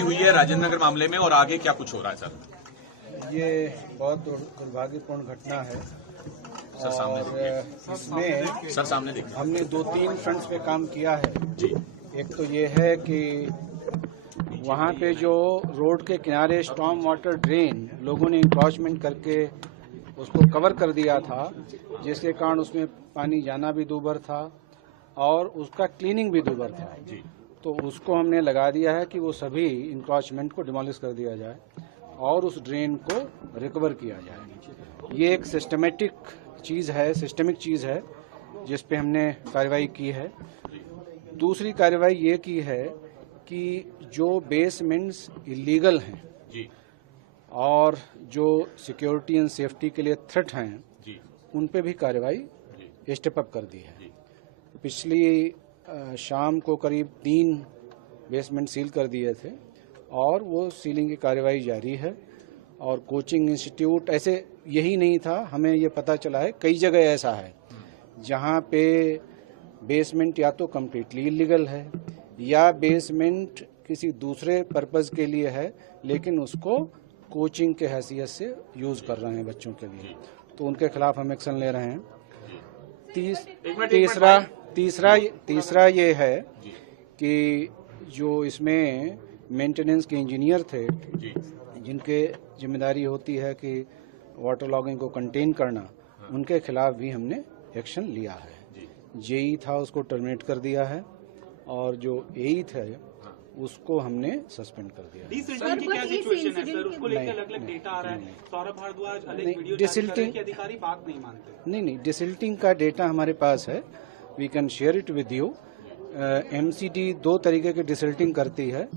हुई है राजेंद्र नगर मामले में और आगे क्या कुछ हो रहा है सर? ये बहुत दुर्भाग्यपूर्ण घटना है। सर सामने इसमें सर सामने देखिए। हमने 2-3 फ्रंट्स पे काम किया है जी। एक तो ये है कि वहाँ पे जो रोड के किनारे स्टॉर्म वाटर ड्रेन लोगों ने इंक्रोचमेंट करके उसको कवर कर दिया था, जिसके कारण उसमें पानी जाना भी दूभर था और उसका क्लीनिंग भी दूभर था। तो उसको हमने लगा दिया है कि वो सभी इंक्रोचमेंट को डिमोलिश कर दिया जाए और उस ड्रेन को रिकवर किया जाए। ये एक सिस्टमिक चीज़ है जिस पे हमने कार्रवाई की है। दूसरी कार्रवाई ये की है कि जो बेसमेंट्स इलीगल हैं जी। और जो सिक्योरिटी एंड सेफ्टी के लिए थ्रेट हैं जी। उन पे भी कार्रवाई स्टेप अप कर दी है। पिछली शाम को करीब 3 बेसमेंट सील कर दिए थे और वो सीलिंग की कार्रवाई जारी है। और कोचिंग इंस्टीट्यूट ऐसे यही नहीं था, हमें ये पता चला है कई जगह ऐसा है जहाँ पे बेसमेंट या तो कम्प्लीटली इलीगल है या बेसमेंट किसी दूसरे पर्पज़ के लिए है, लेकिन उसको कोचिंग के हैसियत से यूज़ कर रहे हैं बच्चों के लिए, तो उनके खिलाफ हम एक्शन ले रहे हैं। तीसरा ये है कि जो इसमें मेंटेनेंस के इंजीनियर थे जिनके जिम्मेदारी होती है कि वाटर लॉगिंग को कंटेन करना, उनके खिलाफ भी हमने एक्शन लिया है। जेई था उसको टर्मिनेट कर दिया है और जो एई थे उसको हमने सस्पेंड कर दिया है। सर की क्या सिचुएशन है सर? उसको लेकर अलग-अलग डेटा आ रहा है। सौरभ भारद्वाज अलग वीडियो जारी कर रहे हैं कि अधिकारी बात नहीं मानते। नहीं, डिसल्टिंग का डेटा हमारे पास है, we can share it with you. MCD 2 तरीके की डिसल्टिंग करती है।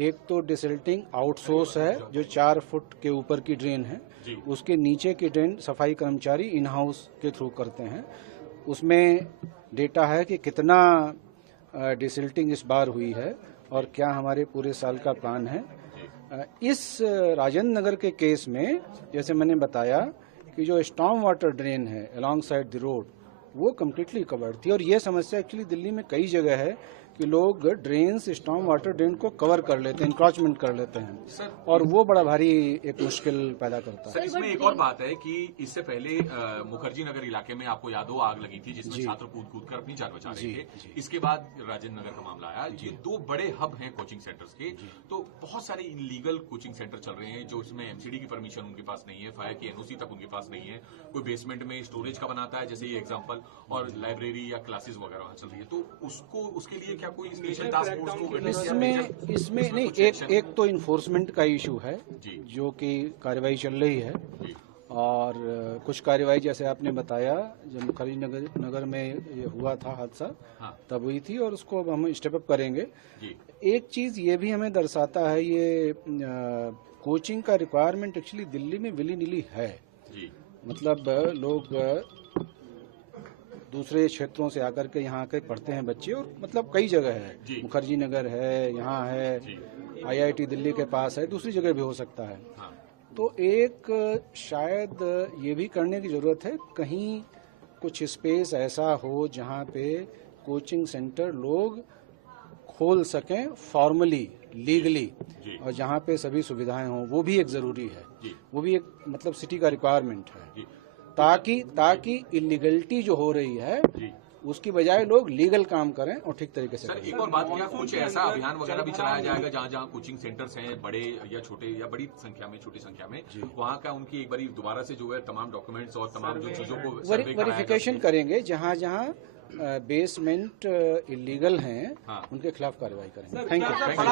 एक तो डिसल्टिंग आउटसोर्स है जो 4 फुट के ऊपर की ड्रेन है, उसके नीचे की ड्रेन सफाई कर्मचारी इन हाउस के थ्रू करते हैं। उसमें डेटा है कि कितना डिसल्टिंग इस बार हुई है और क्या हमारे पूरे साल का प्लान है। इस राजेंद्र नगर के केस में जैसे मैंने बताया कि जो स्टॉर्म वाटर ड्रेन है अलॉन्ग साइड द रोड वो कम्प्लीटली कवर्ड थी। और ये समस्या एक्चुअली दिल्ली में कई जगह है कि लोग ड्रेन्स स्टॉर्म वाटर ड्रेन को कवर कर लेते हैं, इंक्रोचमेंट कर लेते हैं और वो बड़ा भारी एक मुश्किल पैदा करता है। सर इसमें एक और बात है कि इससे पहले मुखर्जी नगर इलाके में आपको याद हो आग लगी थी जिसमें छात्र कूद कर अपनी जान बचा रहे थे। इसके बाद राजेंद्र नगर का मामला आया। ये 2 बड़े हब हैं कोचिंग सेंटर्स के, तो बहुत सारे इलीगल कोचिंग सेंटर चल रहे हैं जो इसमें एमसीडी की परमिशन उनके पास नहीं है, फायर की एनओसी तक उनके पास नहीं है, कोई बेसमेंट में स्टोरेज का बनाता है जैसे ये एग्जाम्पल, और लाइब्रेरी या क्लासेस वगैरह वहां चल रही है। तो उसके लिए क्या कोई स्पेशल टास्क फोर्स को इसमें नहीं, एक तो इन्फोर्समेंट का इशू है जो कि कार्रवाई चल रही है और कुछ कार्रवाई जैसे आपने बताया जब मुखर्जी नगर में ये हुआ था हादसा तब हुई थी और उसको अब हम स्टेप अप करेंगे। एक चीज ये भी हमें दर्शाता है, ये कोचिंग का रिक्वायरमेंट एक्चुअली दिल्ली में विली नीली है। मतलब लोग दूसरे क्षेत्रों से आकर के यहाँ आकर पढ़ते हैं बच्चे, और मतलब कई जगह है, मुखर्जी नगर है, यहाँ है, आईआईटी दिल्ली के पास है, दूसरी जगह भी हो सकता है। तो एक शायद ये भी करने की जरूरत है कहीं कुछ स्पेस ऐसा हो जहाँ पे कोचिंग सेंटर लोग खोल सकें फॉर्मली, लीगली, और जहाँ पे सभी सुविधाएं हों, वो भी एक जरूरी है। वो भी एक मतलब सिटी का रिक्वायरमेंट है ताकि इलीगलिटी जो हो रही है उसकी बजाय लोग लीगल काम करें और ठीक तरीके से करें। एक और बात, क्या कुछ ऐसा अभियान वगैरह भी चलाया जाएगा जहाँ कोचिंग सेंटर्स हैं बड़े या छोटे या बड़ी संख्या में, छोटी संख्या में, वहाँ का उनकी एक बार दोबारा से जो है तमाम डॉक्यूमेंट्स और तमाम जो चीजों को वेरिफिकेशन करेंगे, जहाँ बेसमेंट इलीगल हैं उनके खिलाफ कार्रवाई करेंगे। Thank you.